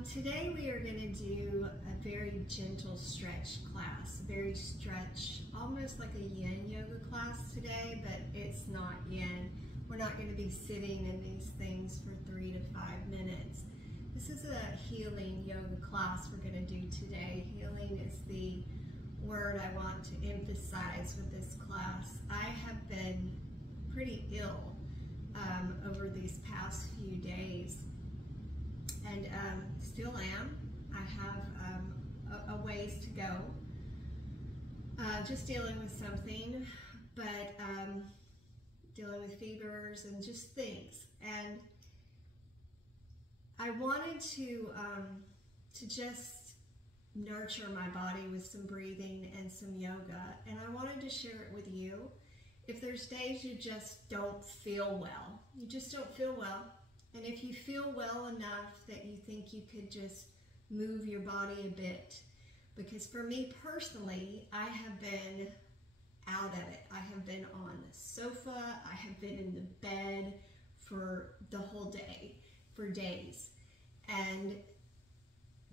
Today we are going to do a very gentle stretch class, very stretch, almost like a yin yoga class today, but it's not yin. We're not going to be sitting in these things for 3 to 5 minutes. This is a healing yoga class we're going to do today. Healing is the word I want to emphasize with this class. I have been pretty ill over these past few days. And still am. I have a ways to go. Just dealing with something, but dealing with fevers and just things. And I wanted to just nurture my body with some breathing and some yoga. And I wanted to share it with you. If there's days you just don't feel well, you just don't feel well. And if you feel well enough that you think you could just move your body a bit, because for me personally, I have been out of it. I have been on the sofa, I have been in the bed for the whole day, for days. And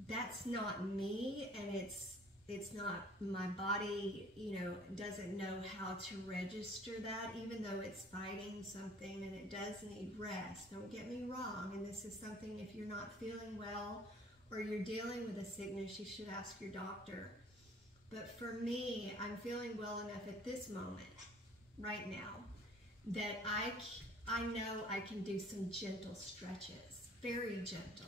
that's not me, and it's not, my body, doesn't know how to register that, even though it's fighting something and it does need rest. Don't get me wrong, and this is something, if you're not feeling well or you're dealing with a sickness, you should ask your doctor. But for me, I'm feeling well enough at this moment, right now, that I know I can do some gentle stretches, very gentle.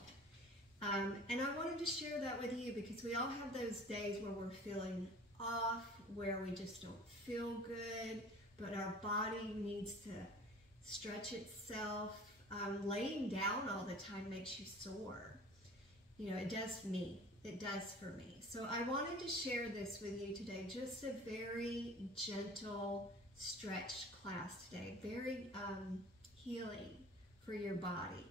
And I wanted to share that with you because we all have those days where we're feeling off, where we just don't feel good, but our body needs to stretch itself. Laying down all the time makes you sore. It does me. It does for me. So I wanted to share this with you today, just a very gentle stretch class today, very healing for your body.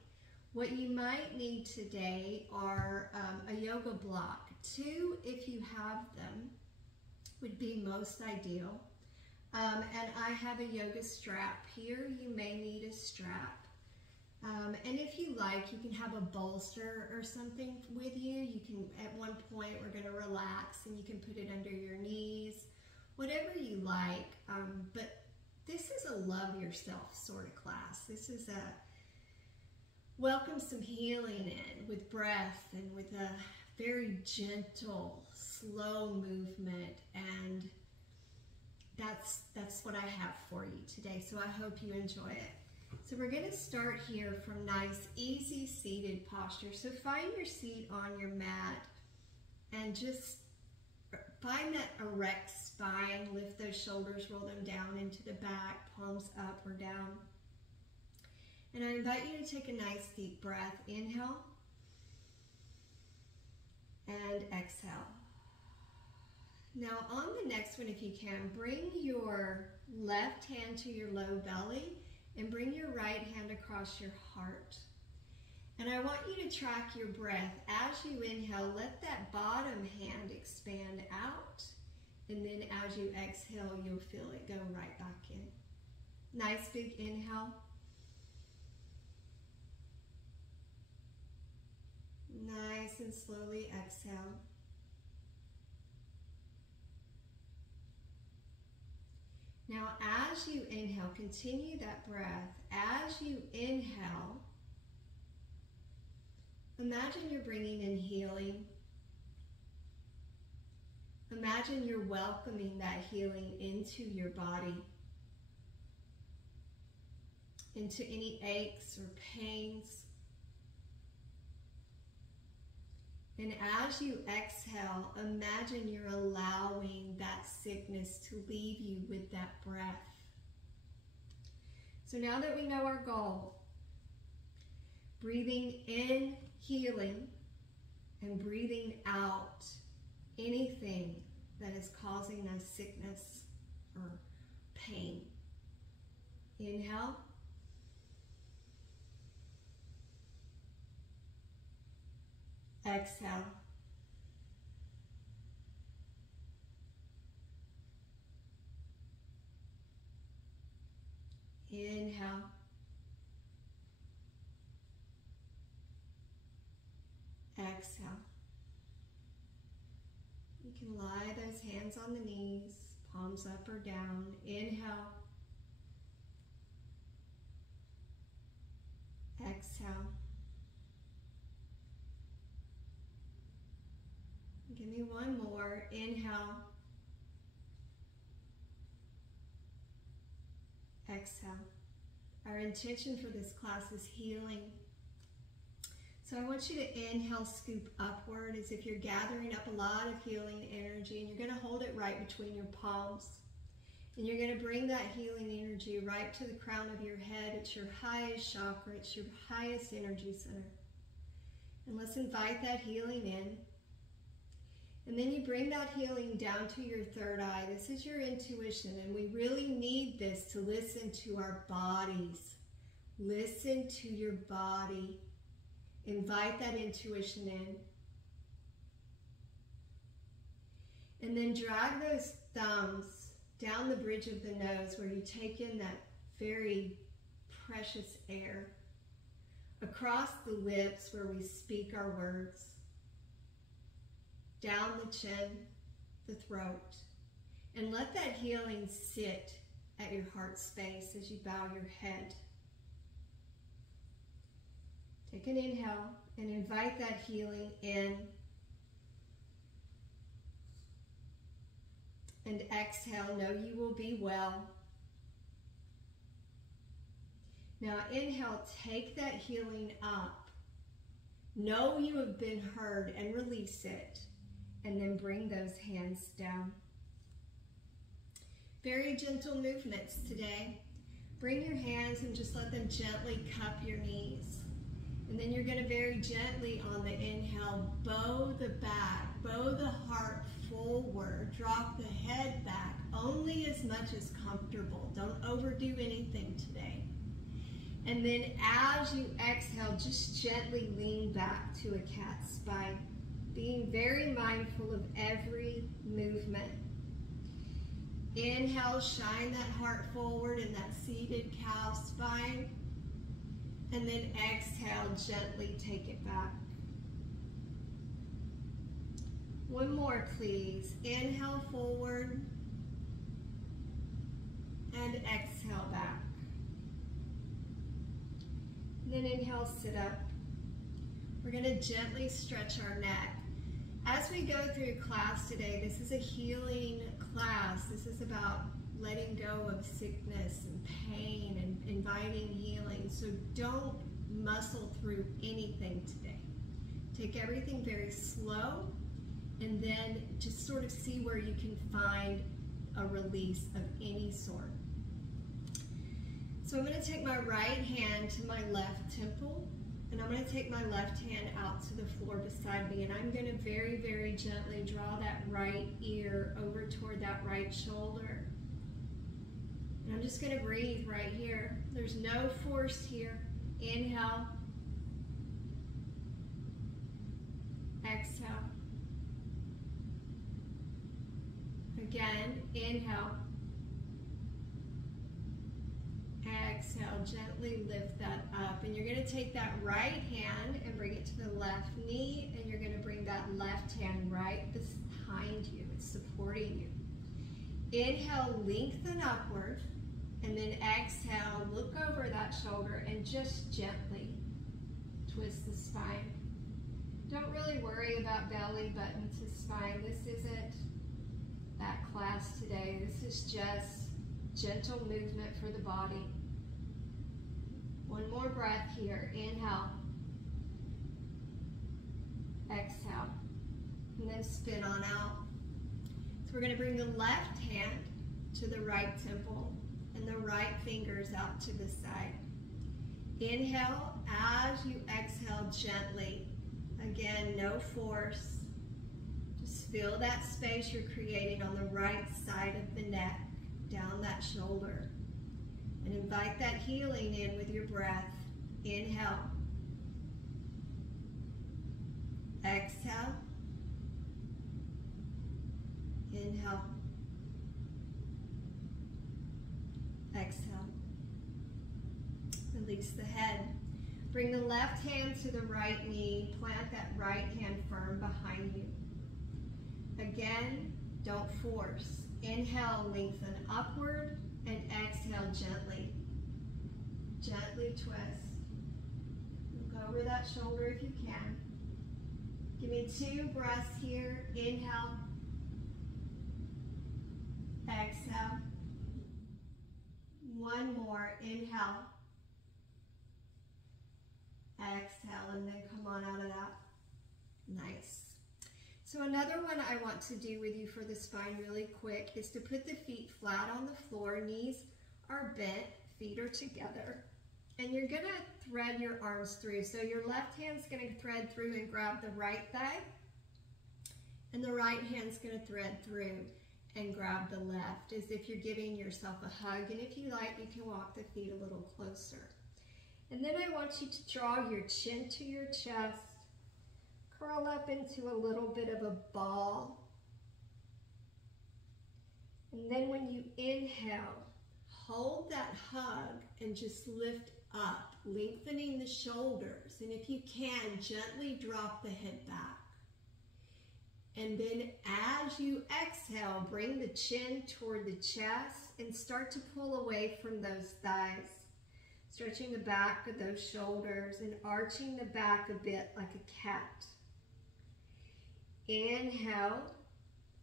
What you might need today are a yoga block. 2, if you have them, would be most ideal. And I have a yoga strap here. You may need a strap. And if you like, you can have a bolster or something with you. You can, at one point, we're going to relax and you can put it under your knees, whatever you like. But this is a love yourself sort of class. This is a welcome some healing in with breath and with a very gentle, slow movement, and that's what I have for you today. So I hope you enjoy it. So we're going to start here from nice, easy seated posture. So find your seat on your mat and just find that erect spine. Lift those shoulders, roll them down into the back, palms up or down. And I invite you to take a nice deep breath. Inhale and exhale. Now on the next one, if you can, bring your left hand to your low belly and bring your right hand across your heart. And I want you to track your breath. As you inhale, let that bottom hand expand out. And then as you exhale, you'll feel it go right back in. Nice big inhale. Nice and slowly exhale. Now as you inhale, continue that breath. As you inhale, imagine you're bringing in healing. Imagine you're welcoming that healing into your body, into any aches or pains. And as you exhale, imagine you're allowing that sickness to leave you with that breath. So now that we know our goal, breathing in healing and breathing out anything that is causing us sickness or pain. Inhale. Exhale. Inhale. Exhale. exhale. You can lie those hands on the knees, palms up or down. Inhale. Exhale. Give me one more. Inhale. Exhale. Our intention for this class is healing. So I want you to inhale, scoop upward as if you're gathering up a lot of healing energy, and you're going to hold it right between your palms. And you're going to bring that healing energy right to the crown of your head. It's your highest chakra. It's your highest energy center. And let's invite that healing in. And then you bring that healing down to your third eye. This is your intuition, and we really need this to listen to our bodies. Listen to your body. Invite that intuition in. And then drag those thumbs down the bridge of the nose where you take in that very precious air. Across the lips where we speak our words. Down the chin, the throat. And let that healing sit at your heart space as you bow your head. Take an inhale and invite that healing in. And exhale, know you will be well. Now inhale, take that healing up. Know you have been heard and release it. And then bring those hands down. Very gentle movements today. Bring your hands and just let them gently cup your knees. And then you're going to very gently on the inhale, bow the back, bow the heart forward, drop the head back, only as much as comfortable. Don't overdo anything today. And then as you exhale, just gently lean back to a cat spine, being very mindful of every movement. Inhale, shine that heart forward in that seated cow spine. And then exhale, gently take it back. One more, please. Inhale forward and exhale back. And then inhale, sit up. We're going to gently stretch our neck. As we go through class today, this is a healing class. This is about letting go of sickness and pain and inviting healing. So don't muscle through anything today. Take everything very slow and then just sort of see where you can find a release of any sort. So I'm going to take my right hand to my left temple, and I'm going to take my left hand out to the floor beside me, and I'm going to very, very gently draw that right ear over toward that right shoulder. And I'm just going to breathe right here. There's no force here. Inhale. Exhale. Again, inhale. Exhale, gently lift that up. And you're going to take that right hand and bring it to the left knee, and you're going to bring that left hand right behind you. It's supporting you. Inhale, lengthen upward, and then exhale, look over that shoulder and just gently twist the spine. Don't really worry about belly button to spine. This isn't that class today. This is just gentle movement for the body. One more breath here. Inhale. Exhale. And then spin on out. So we're going to bring the left hand to the right temple and the right fingers out to the side. Inhale. As you exhale, gently. Again, no force. Just feel that space you're creating on the right side of the neck, down that shoulder. And invite that healing in with your breath. Inhale. Exhale. Inhale. Exhale. Release the head. Bring the left hand to the right knee. Plant that right hand firm behind you. Again, don't force. Inhale, lengthen upward, and exhale gently. Gently twist. Look over that shoulder if you can. Give me 2 breaths here. Inhale. Exhale. 1 more. Inhale. Exhale, and then come on out of that. Nice. So another one I want to do with you for the spine really quick is to put the feet flat on the floor. Knees are bent, feet are together. And you're going to thread your arms through. So your left hand's going to thread through and grab the right thigh. And the right hand's going to thread through and grab the left, as if you're giving yourself a hug. And if you like, you can walk the feet a little closer. And then I want you to draw your chin to your chest. Curl up into a little bit of a ball. And then when you inhale, hold that hug and just lift up, lengthening the shoulders. And if you can, gently drop the head back. And then as you exhale, bring the chin toward the chest and start to pull away from those thighs. Stretching the back of those shoulders and arching the back a bit like a cat. Inhale,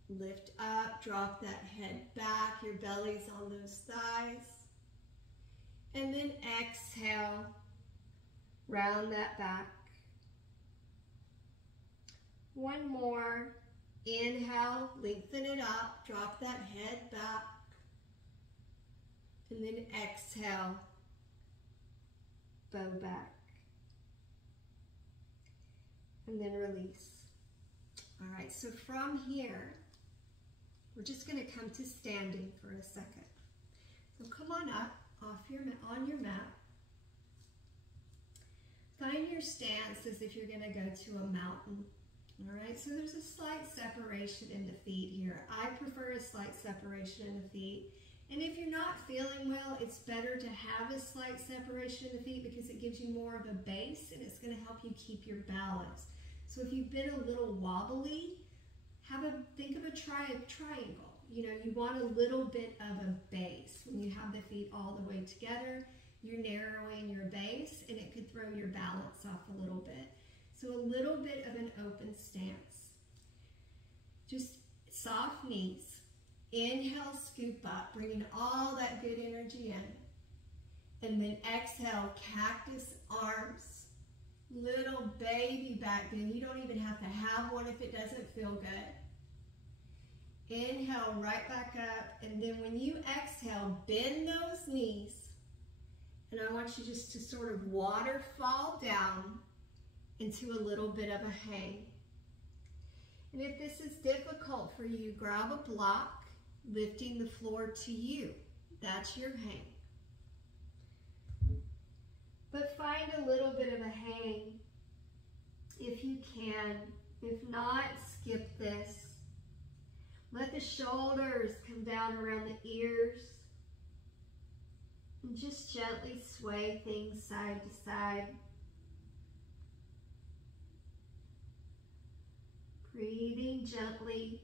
lift up, drop that head back, your belly's on those thighs. And then exhale, round that back. 1 more. Inhale, lengthen it up, drop that head back. And then exhale, bow back. And then release. All right, so from here, we're just going to come to standing for a second. So come on up on your mat. Find your stance as if you're going to go to a mountain. All right, so there's a slight separation in the feet here. I prefer a slight separation in the feet. And if you're not feeling well, it's better to have a slight separation in the feet because it gives you more of a base and it's going to help you keep your balance. So if you've been a little wobbly, think of a triangle. You know, you want a little bit of a base. When you have the feet all the way together, you're narrowing your base and it could throw your balance off a little bit. So a little bit of an open stance. Just soft knees. Inhale, scoop up, bringing all that good energy in. And then exhale, cactus arms. Little baby back bend. You don't even have to have one if it doesn't feel good. Inhale, right back up. And then when you exhale, bend those knees. And I want you just to sort of waterfall down into a little bit of a hang. And if this is difficult for you, grab a block, lifting the floor to you. That's your hang. But find a little bit of a hang if you can. If not, skip this. Let the shoulders come down around the ears. And just gently sway things side to side. Breathing gently.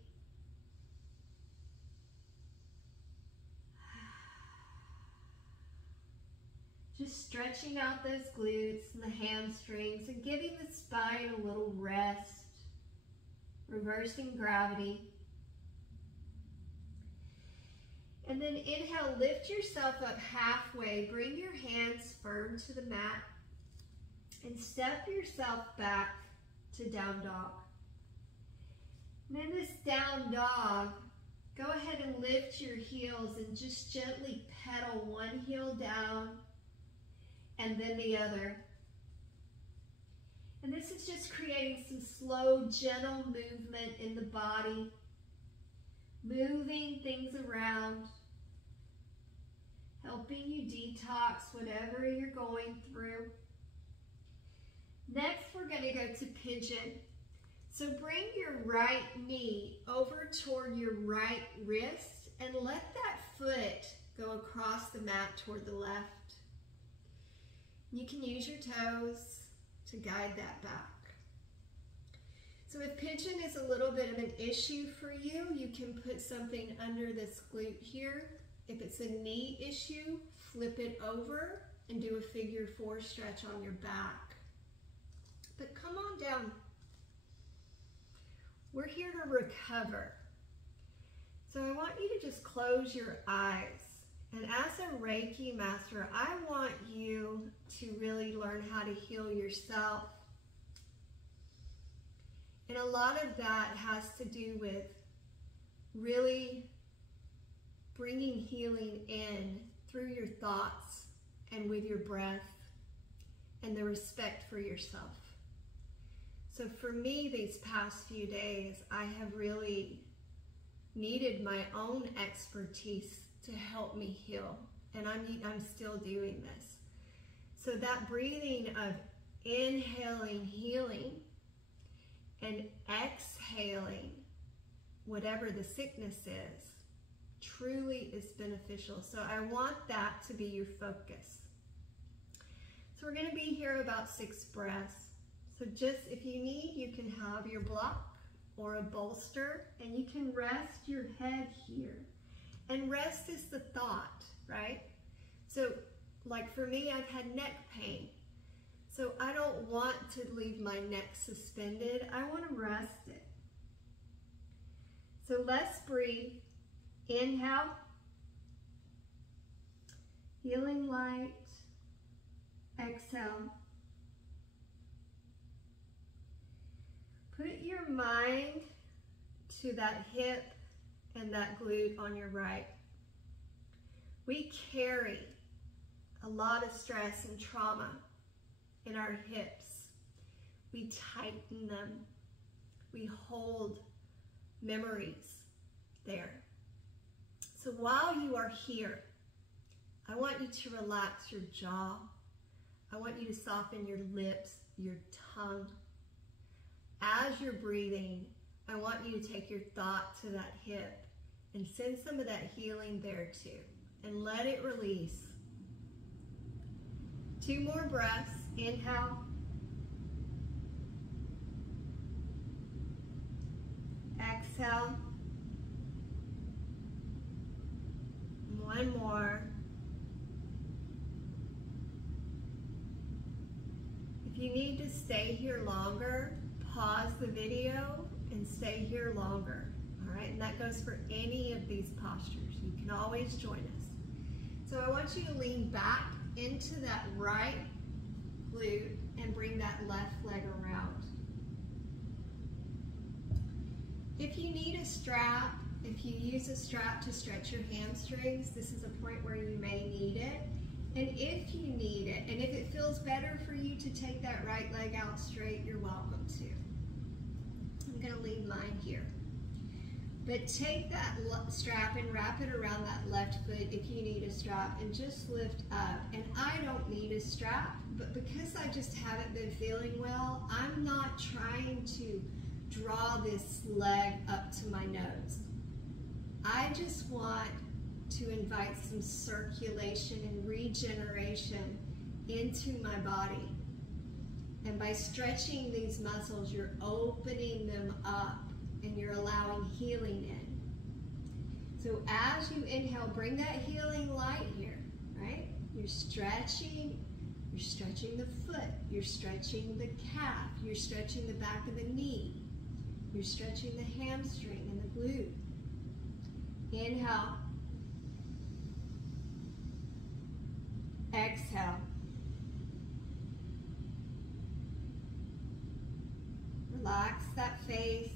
Just stretching out those glutes and the hamstrings and giving the spine a little rest. Reversing gravity. And then inhale, lift yourself up halfway. Bring your hands firm to the mat. And step yourself back to down dog. And in this down dog, go ahead and lift your heels and just gently pedal one heel down and then the other. And this is just creating some slow, gentle movement in the body, moving things around, helping you detox whatever you're going through. Next, we're going to go to pigeon. So bring your right knee over toward your right wrist and let that foot go across the mat toward the left. You can use your toes to guide that back. So if pigeon is a little bit of an issue for you, you can put something under this glute here. If it's a knee issue, flip it over and do a figure 4 stretch on your back. But come on down. We're here to recover. So I want you to just close your eyes. And as a Reiki master, I want you to really learn how to heal yourself. And a lot of that has to do with really bringing healing in through your thoughts and with your breath and the respect for yourself. So for me, these past few days, I have really needed my own expertise to help me heal. And I'm still doing this. So that breathing of inhaling healing and exhaling whatever the sickness is truly is beneficial. So I want that to be your focus. So we're going to be here about 6 breaths. So just if you need, you can have your block or a bolster, and you can rest your head here. And rest is the thought, right? So like for me, I've had neck pain. So I don't want to leave my neck suspended. I want to rest it. So let's breathe. Inhale. Healing light. Exhale. Put your mind to that hip and that glute on your right. We carry a lot of stress and trauma in our hips. We tighten them. We hold memories there. So while you are here, I want you to relax your jaw. I want you to soften your lips, your tongue. As you're breathing, I want you to take your thought to that hip and send some of that healing there too. And let it release. 2 more breaths. Inhale. Exhale. 1 more. If you need to stay here longer, pause the video and stay here longer. All right, and that goes for any of these postures. You can always join us. So I want you to lean back into that right glute and bring that left leg around. If you need a strap, if you use a strap to stretch your hamstrings, this is a point where you may need it. And if you need it, and if it feels better for you to take that right leg out straight, you're welcome to. I'm going to leave mine here. But take that strap and wrap it around that left foot if you need a strap, and just lift up. And I don't need a strap, but because I just haven't been feeling well, I'm not trying to draw this leg up to my nose. I just want to invite some circulation and regeneration into my body. And by stretching these muscles, you're opening them up and you're allowing healing in. So as you inhale, bring that healing light here, right? You're stretching the foot, you're stretching the calf, you're stretching the back of the knee, you're stretching the hamstring and the glute. Inhale. Exhale. Relax that face.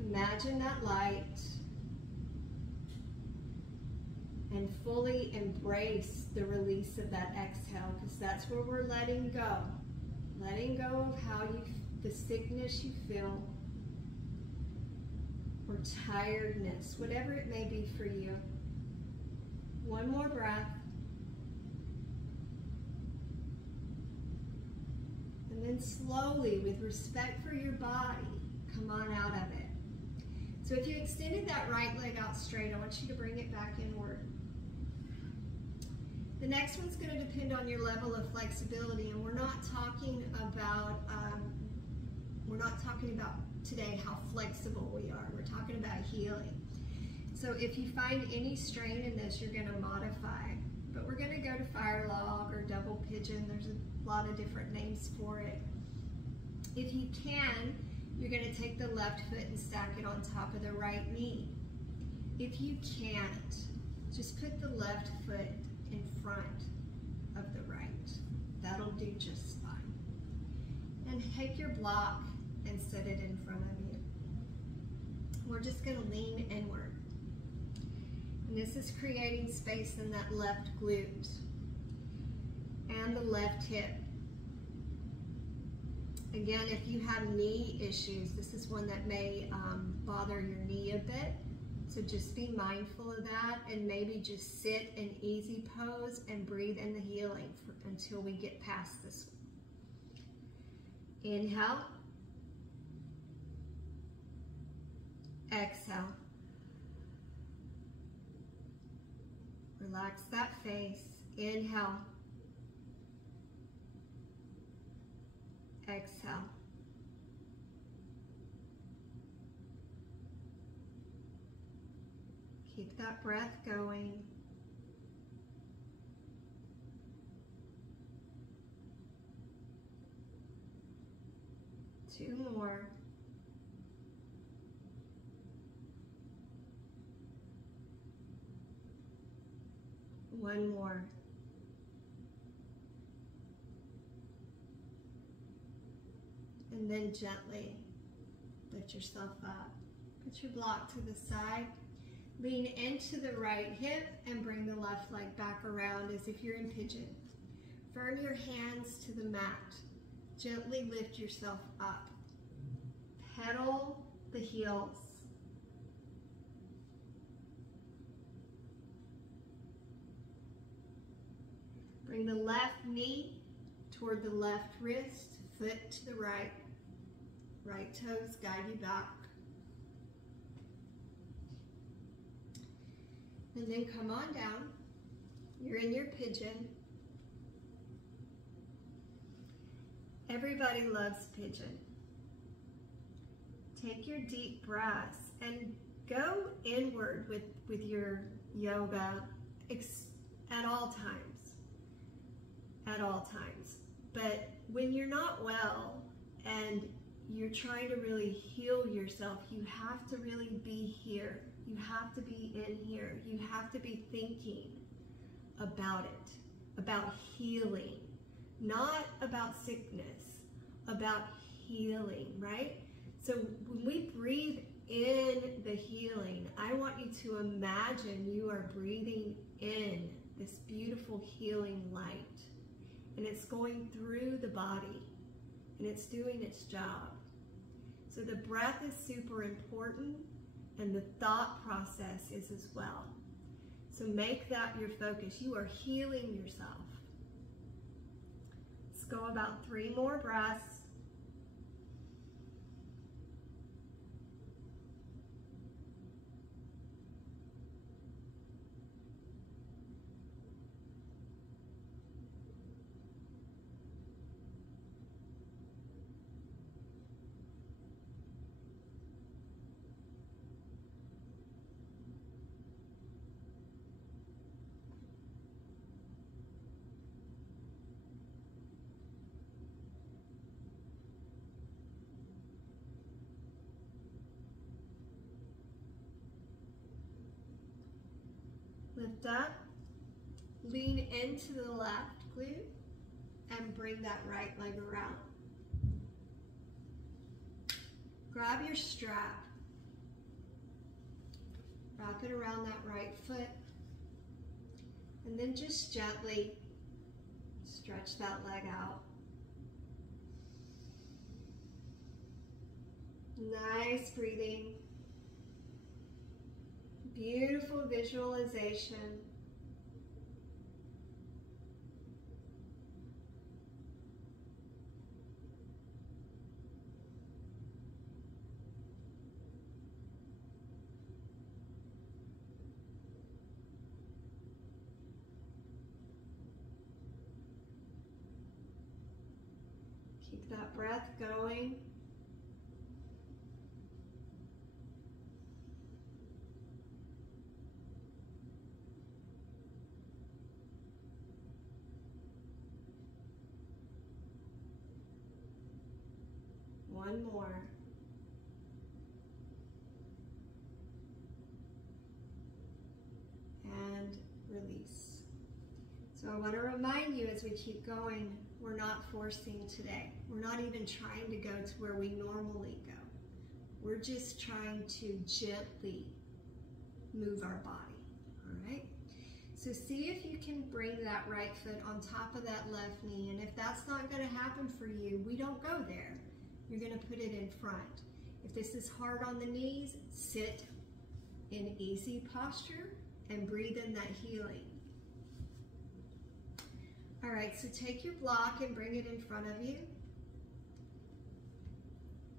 Imagine that light. And fully embrace the release of that exhale, because that's where we're letting go. Letting go of how the sickness you feel, or tiredness, whatever it may be for you. 1 more breath. And then slowly, with respect for your body, come on out of it. So if you extended that right leg out straight, I want you to bring it back inward. The next one's going to depend on your level of flexibility, and we're not talking about today how flexible we are. We're talking about healing. So if you find any strain in this, you're going to modify. But we're going to go to fire log or double pigeon. There's a lot of different names for it. If you can, you're going to take the left foot and stack it on top of the right knee. If you can't, just put the left foot in front of the right. That'll do just fine. And take your block and set it in front of you. We're just going to lean inward. And this is creating space in that left glute and the left hip. Again, if you have knee issues, this is one that may bother your knee a bit. So just be mindful of that, and maybe just sit in easy pose and breathe in the healing until we get past this one. Inhale. Exhale. Relax that face. Inhale. Exhale. Keep that breath going. Two more. One more. And then gently lift yourself up. Put your block to the side. Lean into the right hip and bring the left leg back around as if you're in pigeon. Firm your hands to the mat. Gently lift yourself up. Pedal the heels. Bring the left knee toward the left wrist, foot to the right. Right toes guide you back. And then come on down. You're in your pigeon. Everybody loves pigeon. Take your deep breaths and go inward with your yoga at all times. At all times. But when you're not well and you're trying to really heal yourself, you have to really be here. You have to be in here. You have to be thinking about it, about healing, not about sickness, about healing, right? So when we breathe in the healing, I want you to imagine you are breathing in this beautiful healing light, and it's going through the body, and it's doing its job. So the breath is super important, and the thought process is as well. So make that your focus. You are healing yourself. Let's go about 3 more breaths. Lift up, lean into the left glute, and bring that right leg around. Grab your strap, wrap it around that right foot, and then just gently stretch that leg out. Nice breathing. Beautiful visualization. Keep that breath going. One more. And release. So I want to remind you as we keep going, we're not forcing today. We're not even trying to go to where we normally go. We're just trying to gently move our body, all right? So see if you can bring that right foot on top of that left knee, and if that's not going to happen for you, we don't go there. You're going to put it in front. If this is hard on the knees, sit in easy posture and breathe in that healing. All right, so take your block and bring it in front of you.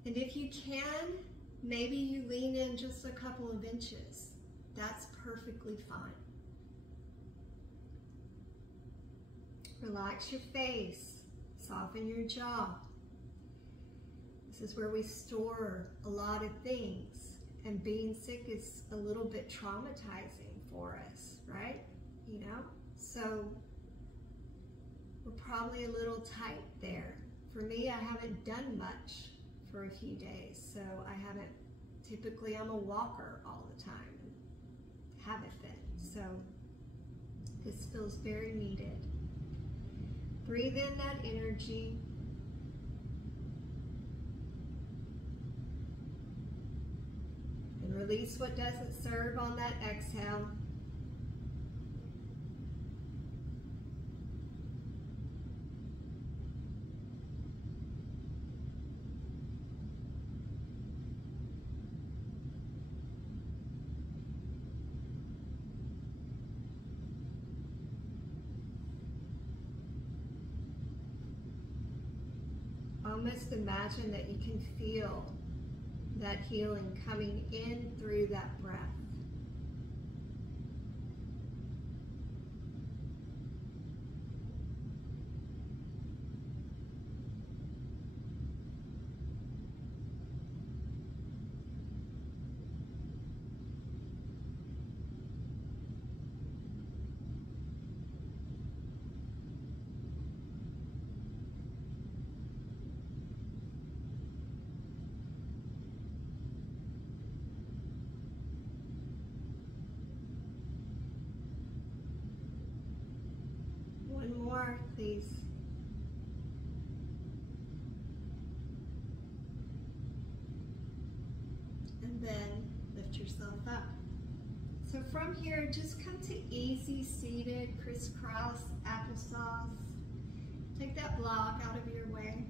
And if you can, maybe you lean in just a couple of inches. That's perfectly fine. Relax your face, soften your jaw. This is where we store a lot of things, and being sick is a little bit traumatizing for us, right? You know, so we're probably a little tight there. For me, I haven't done much for a few days, so I haven't, typically I'm a walker all the time, and haven't been, so this feels very needed. Breathe in that energy. And release what doesn't serve on that exhale. Almost imagine that you can feel that healing coming in through that breath. Please. And then lift yourself up. So from here, just come to easy seated, crisscross applesauce. Take that block out of your way.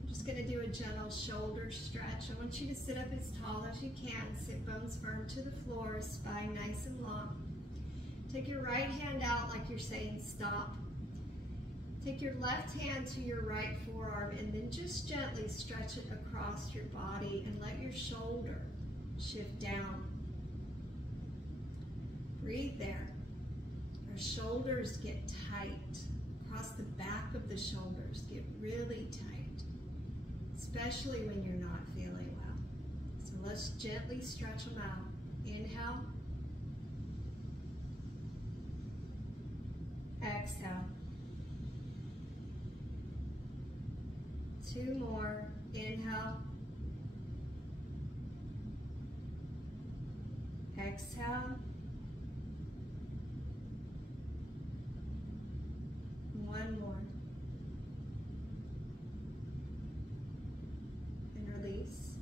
I'm just going to do a gentle shoulder stretch. I want you to sit up as tall as you can. Sit bones firm to the floor, spine nice and long. Take your right hand out like you're saying stop. Take your left hand to your right forearm and then just gently stretch it across your body and let your shoulder shift down. Breathe there. Our shoulders get tight. Across the back of the shoulders get really tight, especially when you're not feeling well. So let's gently stretch them out. Inhale. Exhale. 2 more. Inhale. Exhale. 1 more. And release.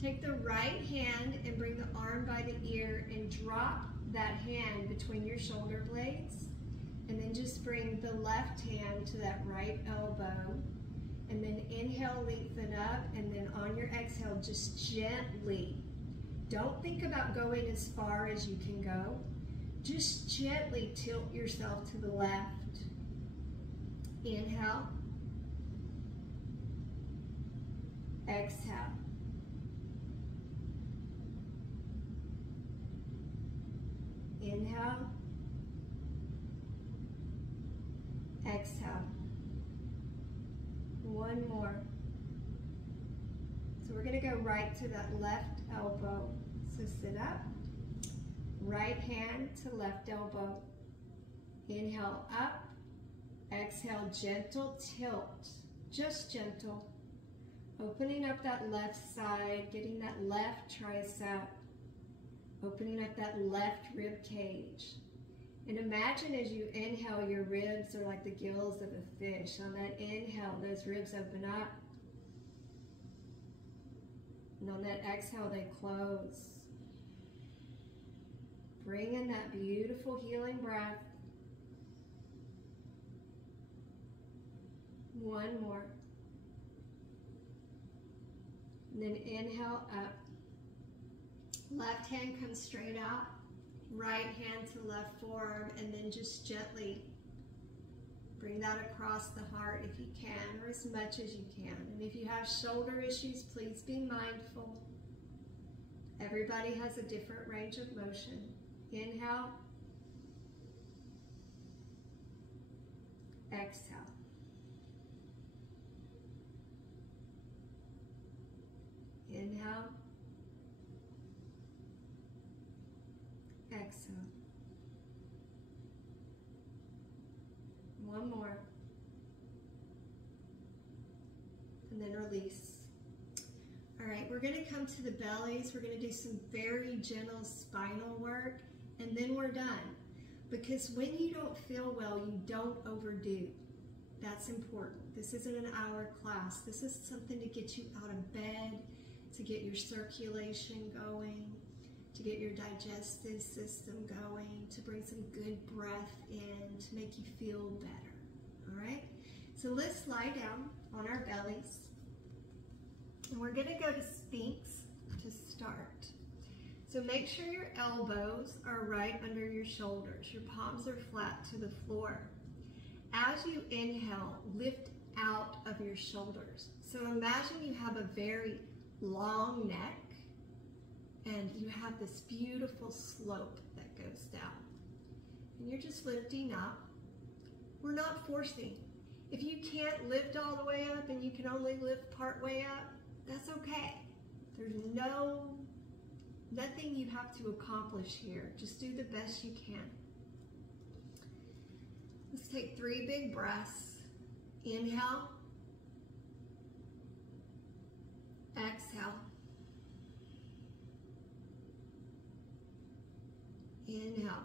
Take the right hand and bring the arm by the ear and drop that hand between your shoulder blades. And then just bring the left hand to that right elbow. And then inhale, lengthen up, and then on your exhale, just gently. Don't think about going as far as you can go. Just gently tilt yourself to the left. Inhale. Exhale. Inhale. Exhale. 1 more. So we're going to go right to that left elbow. So sit up, right hand to left elbow. Inhale up, exhale, gentle tilt, just gentle. Opening up that left side, getting that left tricep, opening up that left rib cage. And imagine as you inhale, your ribs are like the gills of a fish. On that inhale, those ribs open up. And on that exhale, they close. Bring in that beautiful healing breath. One more. And then inhale up. Left hand comes straight out. Right hand to left forearm, and then just gently bring that across the heart if you can, or as much as you can. And if you have shoulder issues, please be mindful. Everybody has a different range of motion. Inhale. Exhale. Inhale. Exhale. One more. And then release. All right, we're going to come to the bellies. We're going to do some very gentle spinal work, and then we're done. Because when you don't feel well, you don't overdo. That's important. This isn't an hour class. This is something to get you out of bed, to get your circulation going, to get your digestive system going, to bring some good breath in, to make you feel better, all right? So let's lie down on our bellies, and we're gonna go to Sphinx to start. So make sure your elbows are right under your shoulders. Your palms are flat to the floor. As you inhale, lift out of your shoulders. So imagine you have a very long neck, and you have this beautiful slope that goes down. And you're just lifting up. We're not forcing. If you can't lift all the way up and you can only lift part way up, that's okay. There's nothing you have to accomplish here. Just do the best you can. Let's take 3 big breaths. Inhale. Exhale. Inhale.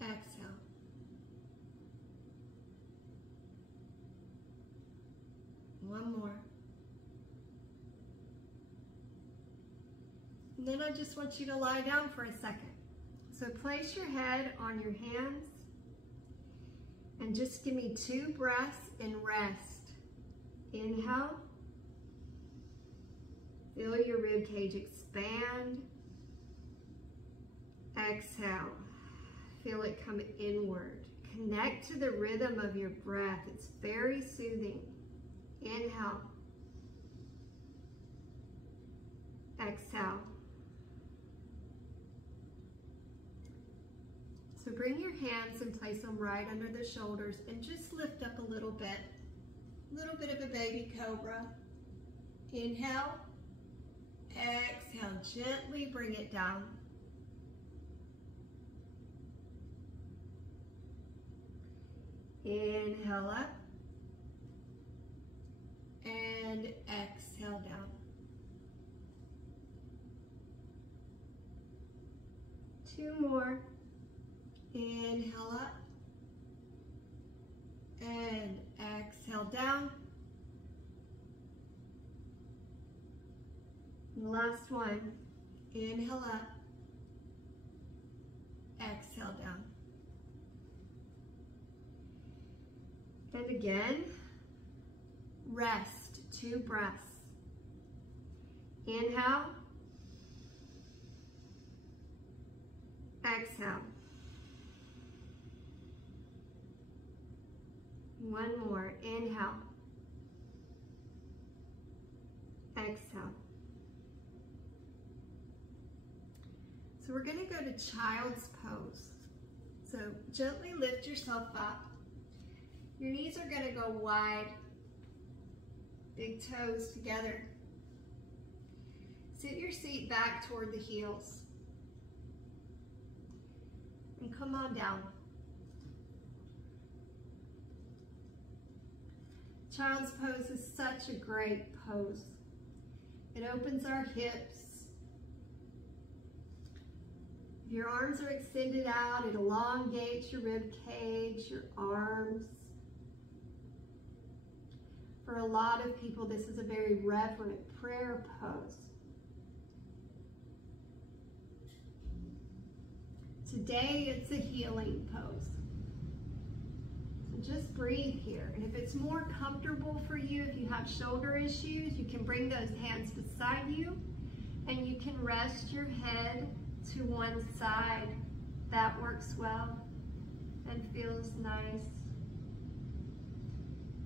Exhale. One more. And then I just want you to lie down for a second. So place your head on your hands and just give me 2 breaths and rest. Inhale. Feel your rib cage expand. Exhale. Feel it come inward. Connect to the rhythm of your breath. It's very soothing. Inhale. Exhale. So bring your hands and place them right under the shoulders and just lift up a little bit. A little bit of a baby cobra. Inhale. Exhale. Gently bring it down. Inhale up. And exhale down. 2 more. Inhale up. And exhale down. Last one. Inhale up. Exhale down. And again, rest. 2 breaths. Inhale. Exhale. 1 more. Inhale. Exhale. So we're going to go to child's pose. So gently lift yourself up. Your knees are going to go wide. Big toes together. Sit your seat back toward the heels. And come on down. Child's pose is such a great pose. It opens our hips. If your arms are extended out, it elongates your rib cage, your arms. For a lot of people, this is a very reverent prayer pose. Today, it's a healing pose. So just breathe here. And if it's more comfortable for you, if you have shoulder issues, you can bring those hands beside you and you can rest your head to one side. That works well and feels nice.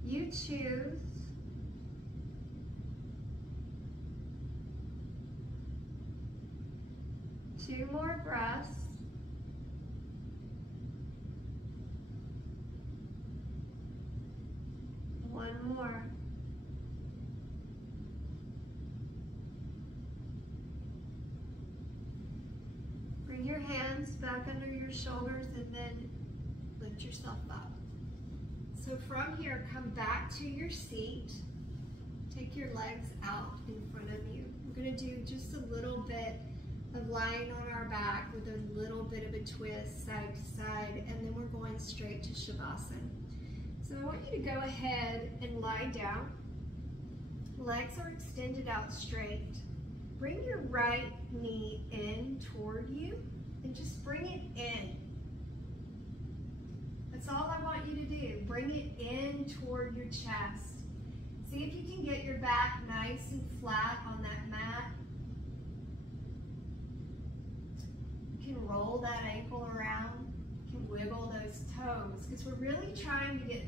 You choose. Two more breaths. One more. Bring your hands back under your shoulders and then lift yourself up. So from here, come back to your seat. Take your legs out in front of you. We're going to do just a little bit of lying on our back with a little bit of a twist side to side, and then we're going straight to Shavasana. So I want you to go ahead and lie down. Legs are extended out straight. Bring your right knee in toward you and just bring it in. That's all I want you to do. Bring it in toward your chest. See if you can get your back nice and flat on that mat. You can roll that ankle around. You can wiggle those toes because we're really trying to get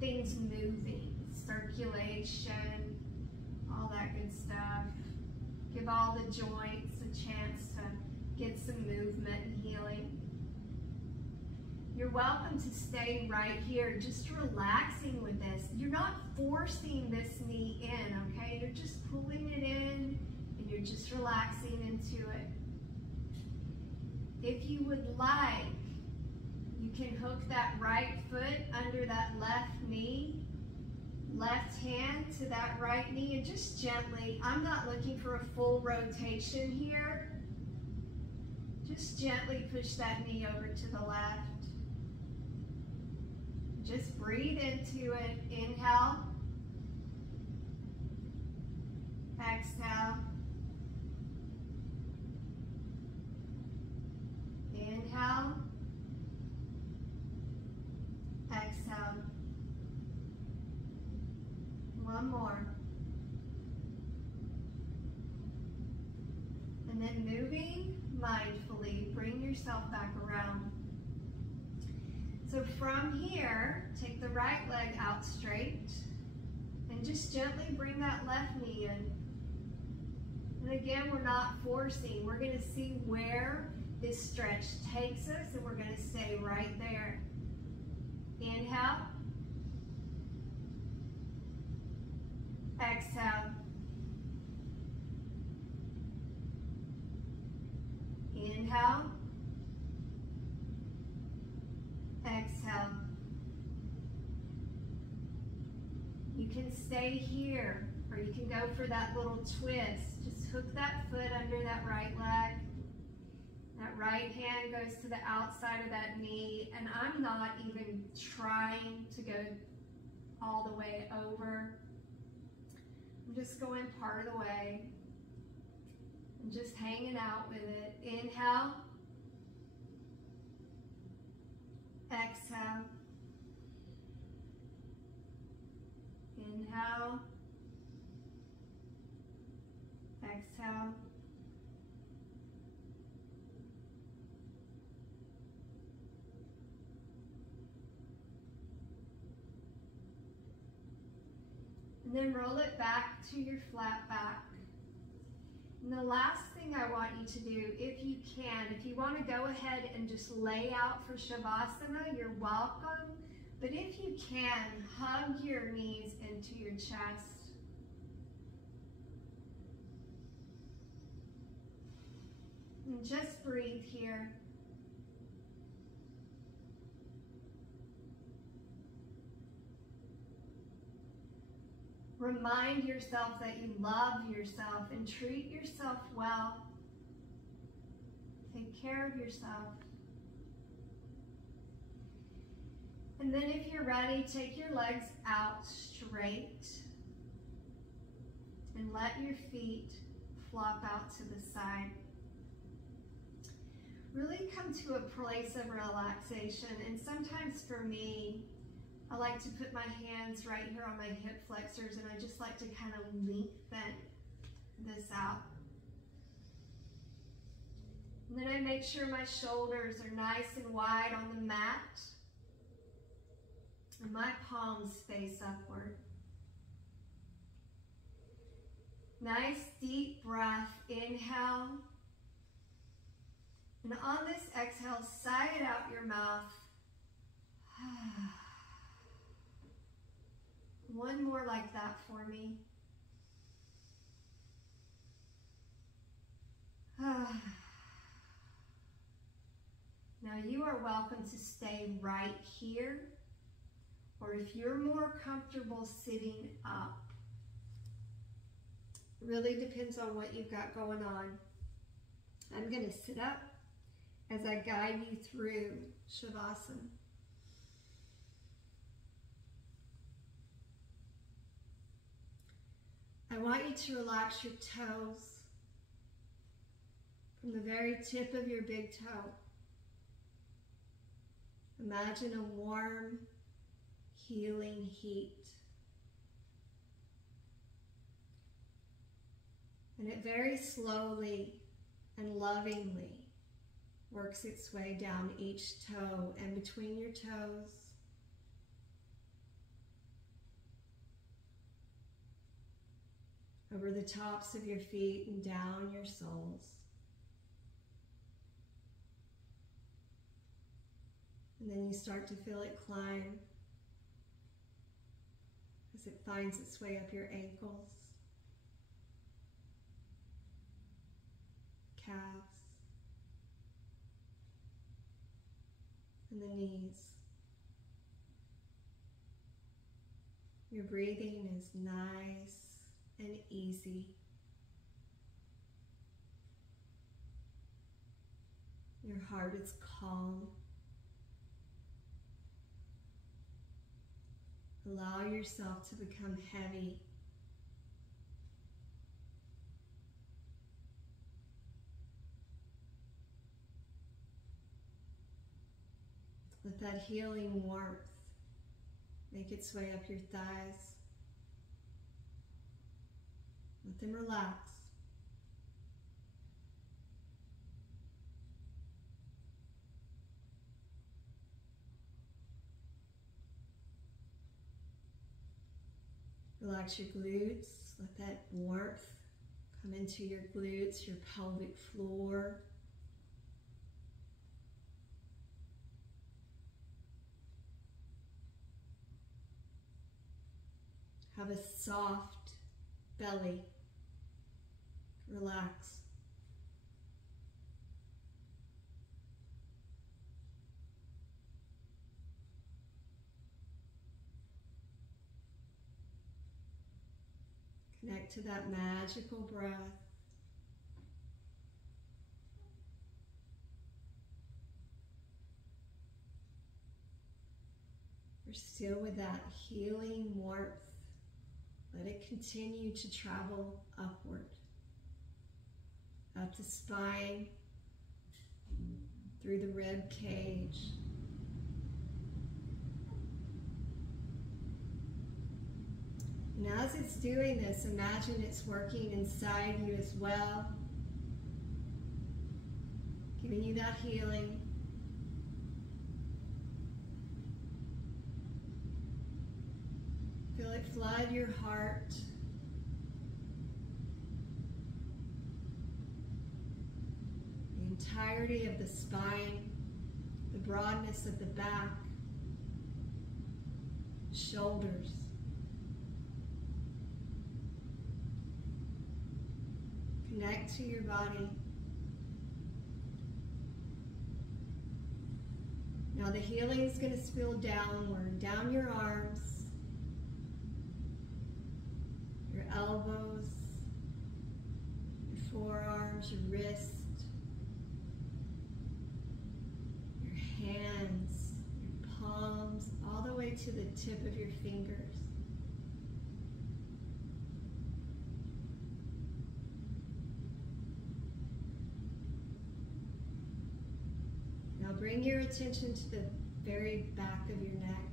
things moving, circulation, all that good stuff. Give all the joints a chance to get some movement and healing. You're welcome to stay right here, just relaxing with this. You're not forcing this knee in, okay? You're just pulling it in and you're just relaxing into it. If you would like, you can hook that right foot under that left knee, left hand to that right knee, and just gently, I'm not looking for a full rotation here, just gently push that knee over to the left. Just breathe into it. Inhale, exhale, inhale, exhale. One more. And then moving mindfully, bring yourself back around. So from here, take the right leg out straight and just gently bring that left knee in. And again, we're not forcing. We're going to see where this stretch takes us and we're going to stay right there. Inhale. Exhale. Inhale. Exhale. You can stay here, or you can go for that little twist. Just hook that foot under that right leg. That right hand goes to the outside of that knee, and I'm not even trying to go all the way over. I'm just going part of the way. I'm just hanging out with it. Inhale. Exhale. Inhale. Exhale. And then roll it back to your flat back. And the last thing I want you to do, if you can, if you want to go ahead and just lay out for Shavasana, you're welcome. But if you can, hug your knees into your chest. And just breathe here. Remind yourself that you love yourself and treat yourself well. Take care of yourself. And then if you're ready, take your legs out straight and let your feet flop out to the side. Really come to a place of relaxation. And sometimes for me, I like to put my hands right here on my hip flexors, and I just like to kind of lengthen this out. And then I make sure my shoulders are nice and wide on the mat, and my palms face upward. Nice deep breath, inhale. And on this exhale, sigh it out your mouth. One more like that for me. Now you are welcome to stay right here, or if you're more comfortable sitting up. It really depends on what you've got going on. I'm going to sit up as I guide you through Shavasana. I want you to relax your toes from the very tip of your big toe. Imagine a warm, healing heat. And it very slowly and lovingly works its way down each toe and between your toes. Over the tops of your feet and down your soles. And then you start to feel it climb as it finds its way up your ankles, calves, and the knees. Your breathing is nice and easy. Your heart is calm. Allow yourself to become heavy. Let that healing warmth make its way up your thighs. Let them relax. Relax your glutes. Let that warmth come into your glutes, your pelvic floor. Have a soft belly. Relax. Connect to that magical breath. We're still with that healing warmth. Let it continue to travel upward, up the spine, through the rib cage. And as it's doing this, imagine it's working inside you as well, giving you that healing. Feel it flood your heart. The entirety of the spine, the broadness of the back, shoulders. Connect to your body. Now the healing is going to spill downward, down your arms, your elbows, your forearms, your wrists, your hands, your palms, all the way to the tip of your fingers. Now bring your attention to the very back of your neck,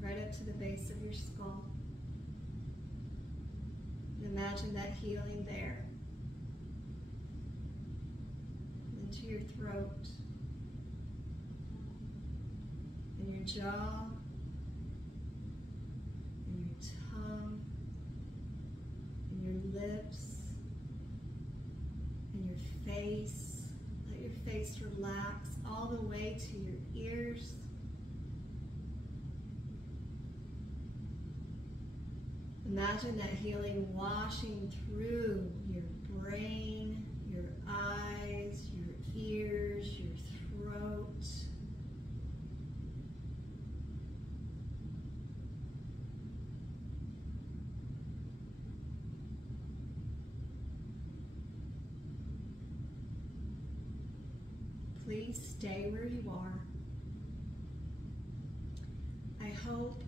right up to the base of your skull. And imagine that healing there. Into your throat, and your jaw, and your tongue, and your lips, and your face. Let your face relax all the way to your ears. Imagine that healing washing through your brain, your eyes, your ears, your throat. Please stay where you are. I hope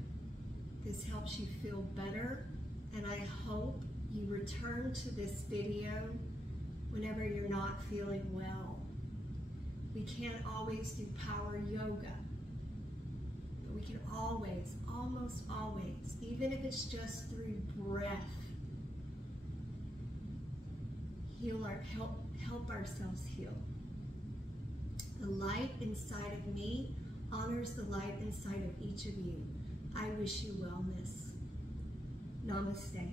this helps you feel better, and I hope you return to this video whenever you're not feeling well. We can't always do power yoga, but we can always, almost always, even if it's just through breath, help ourselves heal. The light inside of me honors the light inside of each of you. I wish you wellness. Namaste.